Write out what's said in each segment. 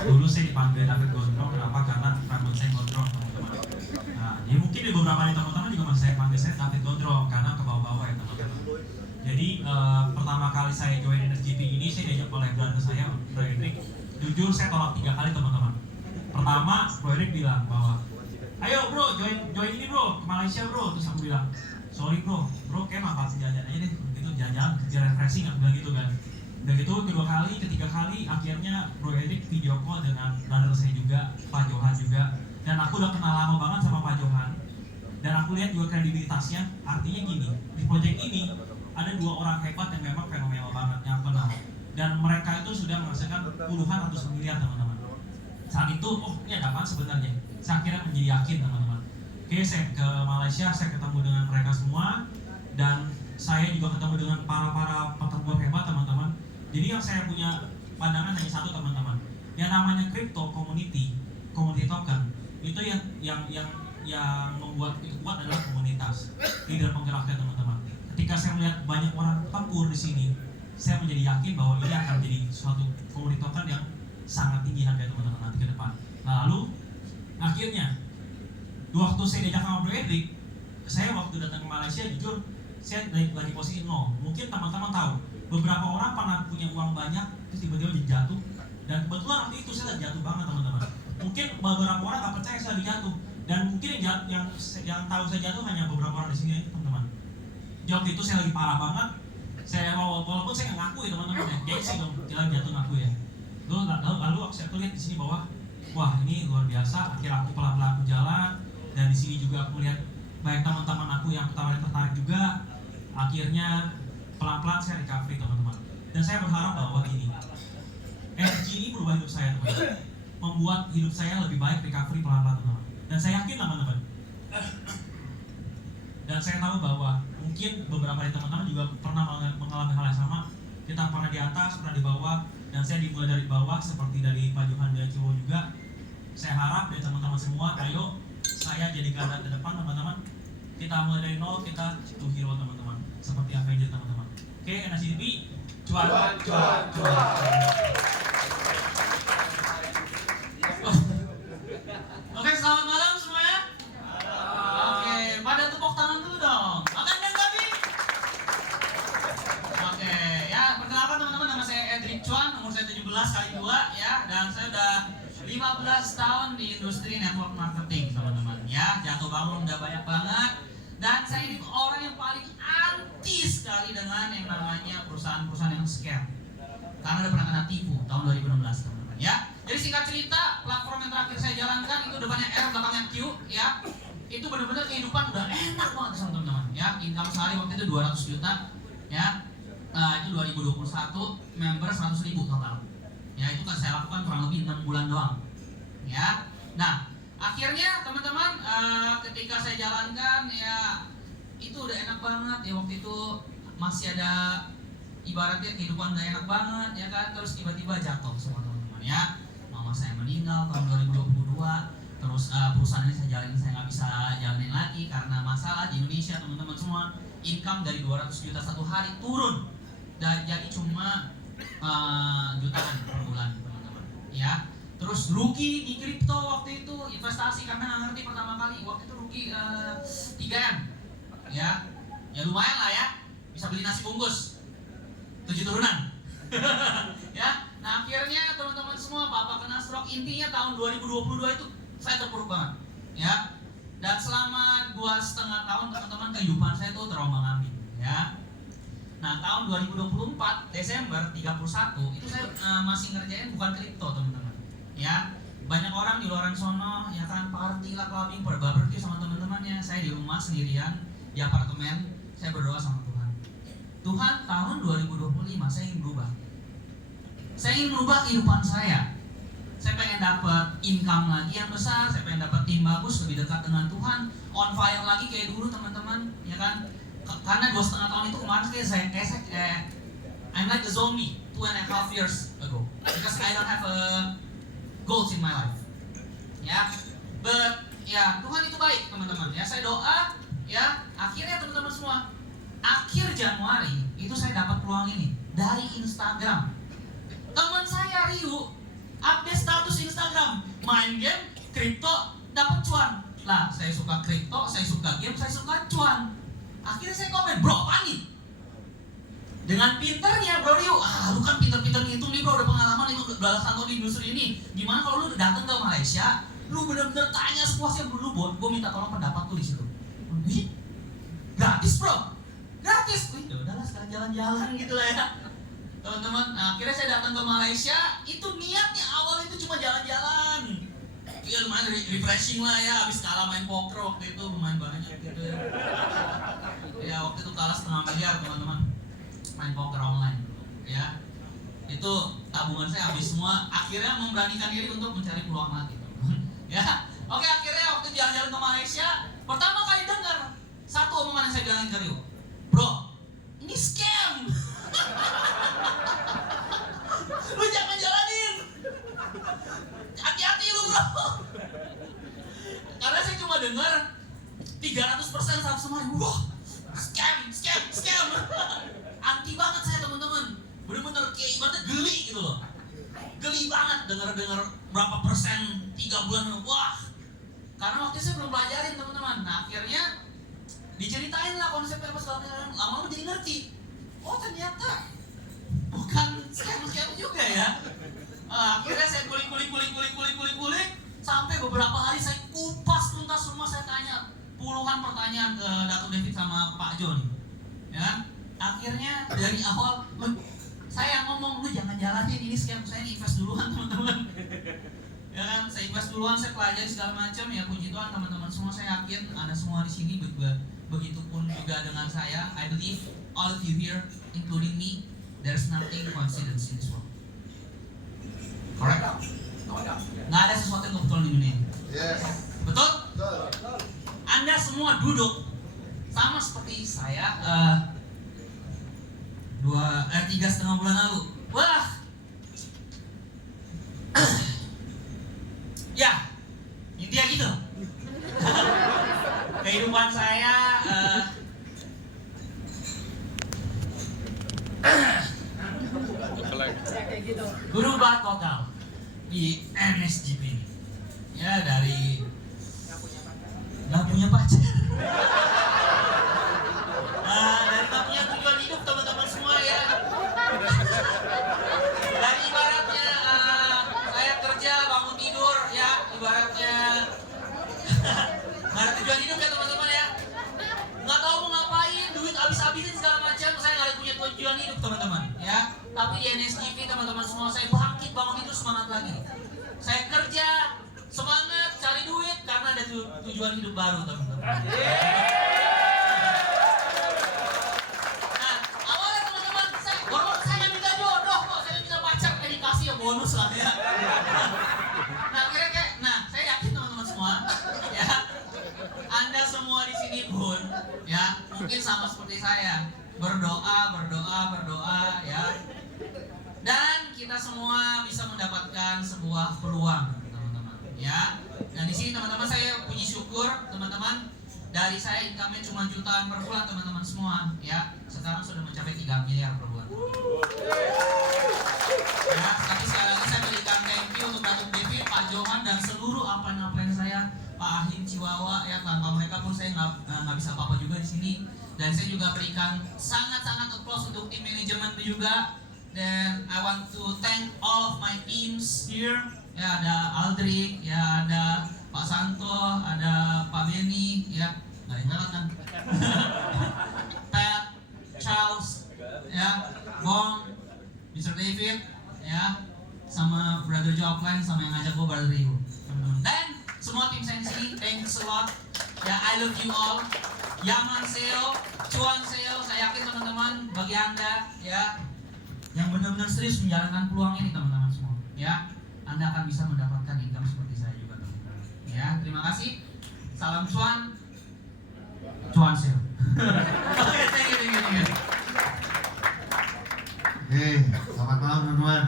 Dulu saya dipanggil David Gondrong, kenapa? Karena rambut saya gondrong, teman-teman. Nah, ya mungkin di beberapa dari teman-teman juga masih saya panggil saya David Gondrong karena ke bawah-bawah ya teman-teman. Jadi pertama kali saya join Energy P ini saya diajak oleh brother saya, Bro Hendrik. Jujur saya tolak 3 kali teman-teman. Pertama, Bro Hendrik bilang bahwa ayo bro, join ini bro, ke Malaysia bro. Terus aku bilang, sorry bro kayak manfaat jajan aja deh, gitu jajan, kerja refreshing, aku bilang gitu kan. Dan itu kedua kali, ketiga kali, akhirnya Bro Edik video call dengan brother saya juga, Pak Johan juga. Dan aku udah kenal lama banget sama Pak Johan. Dan aku lihat juga kredibilitasnya, artinya gini, di project ini ada 2 orang hebat yang memang fenomenal banget, yang kenal. Dan mereka itu sudah menghasilkan puluhan ratusan miliar teman-teman. Saat itu, oh ini ada apa sebenarnya? Saya akhirnya menjadi yakin teman-teman. Oke, saya ke Malaysia, saya ketemu dengan mereka semua. Dan saya juga ketemu dengan para peterbuat hebat teman-teman. Jadi yang saya punya pandangan hanya satu teman-teman. Yang namanya crypto community token itu yang membuat itu kuat adalah komunitas, leader penggeraknya teman-teman. Ketika saya melihat banyak orang tempur di sini, saya menjadi yakin bahwa ini akan menjadi suatu community token yang sangat tinggi harga teman-teman nanti ke depan. Nah, lalu akhirnya waktu saya diajak sama Bro Edric, saya waktu datang ke Malaysia jujur saya lagi posisi nol. Mungkin teman-teman tahu beberapa orang pernah punya uang banyak terus tiba-tiba jatuh, dan kebetulan waktu itu saya lagi jatuh banget teman-teman. Mungkin beberapa orang nggak percaya saya lagi jatuh, dan mungkin yang tahu saya jatuh hanya beberapa orang di sini teman-teman. Waktu itu saya lagi parah banget. Saya walaupun saya nggak ngaku ya teman-teman ya, gengsi dong, jalan jatuh ngaku ya. Lalu saya lihat di sini bahwa wah ini luar biasa. Akhirnya aku pelan-pelan jalan, dan di sini juga aku lihat banyak teman-teman aku yang tertarik juga. Akhirnya pelan-pelan saya recovery teman-teman. Dan saya berharap bahwa ini energi ini berubah hidup saya teman-teman, membuat hidup saya lebih baik, recovery pelan-pelan teman-teman. Dan saya yakin teman-teman, dan saya tahu bahwa mungkin beberapa dari teman-teman juga pernah mengalami hal yang sama. Kita pernah di atas, pernah di bawah, dan saya dimulai dari bawah seperti dari Pak Johan dan Ciwo juga. Saya harap dari teman-teman semua, ayo saya jadi garda terdepan teman-teman. Kita mulai dari nol, kita to hero teman-teman, seperti Avenger teman-teman. Oke, Energy TV, cuan. Oke, selamat malam semuanya. Oke, pada tepuk tangan dulu dong. Makan dan tapi. Oke, ya perkenalkan teman-teman, nama saya Edric Chuan, umur saya 17 kali 2 ya, dan saya udah 15 tahun di industri network marketing teman-teman ya. Jatuh bangun udah banyak banget. Dan saya ini orang yang paling anti sekali dengan yang namanya perusahaan-perusahaan yang scam. Karena udah pernah kena tipu tahun 2016 teman-teman ya. Jadi singkat cerita, platform yang terakhir saya jalankan itu depannya R belakangnya Q ya. Itu benar-benar kehidupan udah enak banget teman-teman ya. Income sehari waktu itu 200 juta ya. Itu 2021, member 100.000 total. Ya itu kan saya lakukan kurang lebih 6 bulan doang ya. Nah akhirnya teman-teman ketika saya jalankan ya itu udah enak banget ya. Waktu itu masih ada ibaratnya kehidupan udah enak banget ya kan. Terus tiba-tiba jatuh semua teman-teman ya. Mama saya meninggal tahun 2022. Terus perusahaan ini saya nggak bisa jalanin lagi karena masalah di Indonesia teman-teman semua. Income dari 200 juta satu hari turun dan jadi cuma jutaan per bulan teman-teman ya. Terus rugi di kripto waktu itu, investasi karena nggak ngerti pertama kali. Waktu itu rugi 3M ya. Ya lumayan lah ya, bisa beli nasi bungkus 7 turunan ya. Nah akhirnya teman-teman semua, bapak kena stroke. Intinya tahun 2022 itu saya terpuruk banget ya. Dan selama 2,5 tahun teman-teman kehidupan saya tuh terombang-ambing ya. Nah tahun 2024 Desember 31 itu saya masih ngerjain bukan kripto teman-teman ya. Banyak orang di luar sono ya kan, party lah, clubbing, barbecue sama teman-temannya. Saya di rumah sendirian di apartemen. Saya berdoa sama Tuhan. Tuhan, tahun 2025 saya ingin berubah. Saya ingin merubah kehidupan saya. Saya pengen dapat income lagi yang besar. Saya pengen dapat tim bagus, lebih dekat dengan Tuhan, on fire lagi kayak dulu teman-teman ya kan. Karena 2,5 tahun itu kemarin kayak I'm like a zombie 2.5 years ago because I don't have a goals in my life ya. But ya Tuhan itu baik teman-teman ya. Saya doa ya. Akhirnya teman-teman semua, akhir Januari itu saya dapat peluang ini dari Instagram. Teman saya Ryu update status main game kripto dapat cuan. Lah, saya suka kripto, saya suka game, saya suka cuan. Akhirnya saya komen, bro, panik. Dengan pinternya bro Rio, lu kan pinter-pinter ngitung nih bro, udah pengalaman 12 tahun di industri ini. Gimana kalau lu datang ke Malaysia, lu bener-bener tanya sepuasnya lu gue minta tolong pendapat tuh di situ. Wih, gratis bro, gratis. Wih, udahlah sekarang jalan-jalan gitu lah ya. Teman-teman, akhirnya saya datang ke Malaysia, itu niatnya awal itu cuma jalan-jalan. Ya lumayan refreshing lah ya, habis kalah main poker waktu itu lumayan banyak gitu ya. Ya waktu itu kalah 500 miliar teman-teman, main poker online ya. Itu tabungan saya habis semua, akhirnya memberanikan diri untuk mencari peluang lagi ya. Oke, akhirnya waktu jalan-jalan ke Malaysia, pertama kali dengar satu omongan yang saya bilangin ke Rio, bro, ini scam. Lu jangan jalanin, hati-hati lu bro. Karena saya cuma dengar 300% 100%, wah scam. Anti banget saya teman-teman, bener-bener kayak ibaratnya geli gitu loh, geli banget dengar berapa persen 3 bulan, wah. Karena waktu itu saya belum pelajarin teman-teman. Nah akhirnya diceritain lah konsepnya apa segala macam, lama-lama jadi ngerti. Oh ternyata bukan scam juga ya. Akhirnya saya kulik sampai beberapa hari saya kupas tuntas semua, saya tanya puluhan pertanyaan ke Datuk David sama Pak John, ya kan? Akhirnya dari awal saya ngomong, lu jangan jalanin ini scam, saya invest duluan teman-teman. Ya kan, saya invest duluan, saya pelajari segala macam ya. Puji Tuhan teman-teman semua, saya yakin Anda semua di sini begitupun juga dengan saya. I believe all of you here, including me, there's nothing coincidence in this world. Correct? Nggak ada sesuatu yang kebetulan di dunia. Yes. Betul? Anda semua duduk sama seperti saya 3,5 bulan lalu. Wah, ya intinya gitu. Kehidupan saya berubah total di NSGP ini. Ya dari nggak punya pacar, dari nggak punya tujuan hidup teman-teman semua ya. Dari ibaratnya saya kerja bangun tidur ya, ibaratnya nggak ada tujuan hidup ya teman-teman ya. Nggak tahu mau ngapain, duit habis-habisin segala macam, saya nggak punya tujuan hidup teman-teman ya. Tapi di NSGP teman-teman semua, saya bangkit bangun tidur semangat lagi. Saya kerja semangat cari duit karena ada tujuan hidup baru teman-teman. Nah awalnya teman-teman, saya minta jodoh kok, saya minta pacar, dikasih ya bonus lah ya. Nah akhirnya saya yakin teman-teman semua ya, Anda semua di sini pun ya mungkin sama seperti saya, berdoa ya, dan kita semua bisa mendapatkan sebuah peluang teman-teman ya. Dan di sini teman-teman saya puji syukur teman-teman, dari saya income-nya cuma jutaan per bulan teman-teman semua ya, sekarang sudah mencapai 3 miliar per bulan ya. Tapi sekali lagi saya berikan thank you untuk Datuk David, Pak Johan, dan seluruh upline saya, Pak Ahim, Chihuahua ya. Tanpa mereka pun saya nggak bisa apa-apa juga di sini. Dan saya juga berikan sangat-sangat applause untuk tim manajemen juga. Dan I want to thank all of my teams here. Ya ada Aldrik, ya ada Pak Santo, ada Pak Benny, ya nggak ada yang nyala kan? Pat, Charles, ya, Bong, Mr. David, ya, sama Brother Joe Upline, sama yang ngajak gue Brother Rio, teman-teman. Dan semua tim saya di sini, thanks a lot. Ya, I love you all. Yaman Seo, Cuan Seo, saya yakin teman-teman, bagi Anda, ya, yang benar-benar serius menjalankan peluang ini teman-teman semua, ya, Anda akan bisa mendapatkan income seperti saya juga teman-teman. Ya, terima kasih. Salam Cuan Seo. Oke, thank you. Selamat malam teman-teman.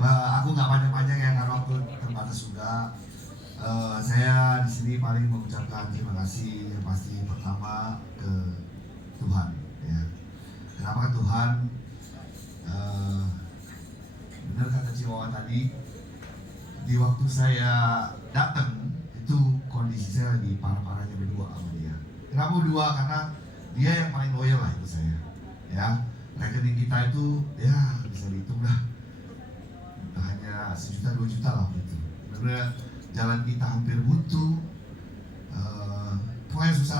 Wah, aku nggak panjang-panjang ya karena waktu terbatas juga. Saya di sini paling mengucapkan terima kasih yang pasti pertama ke Tuhan. Ya. Kenapa ke Tuhan? Benar kata Chihuahua tadi, di waktu saya datang itu kondisi saya lagi parah-parahnya berdua sama dia. Kenapa berdua? Karena dia yang paling loyal lah itu saya. Ya, rekening kita itu ya bisa dihitung lah, hanya 1 juta 2 juta lah gitu. Benar jalan kita hampir buntu, pokoknya susah.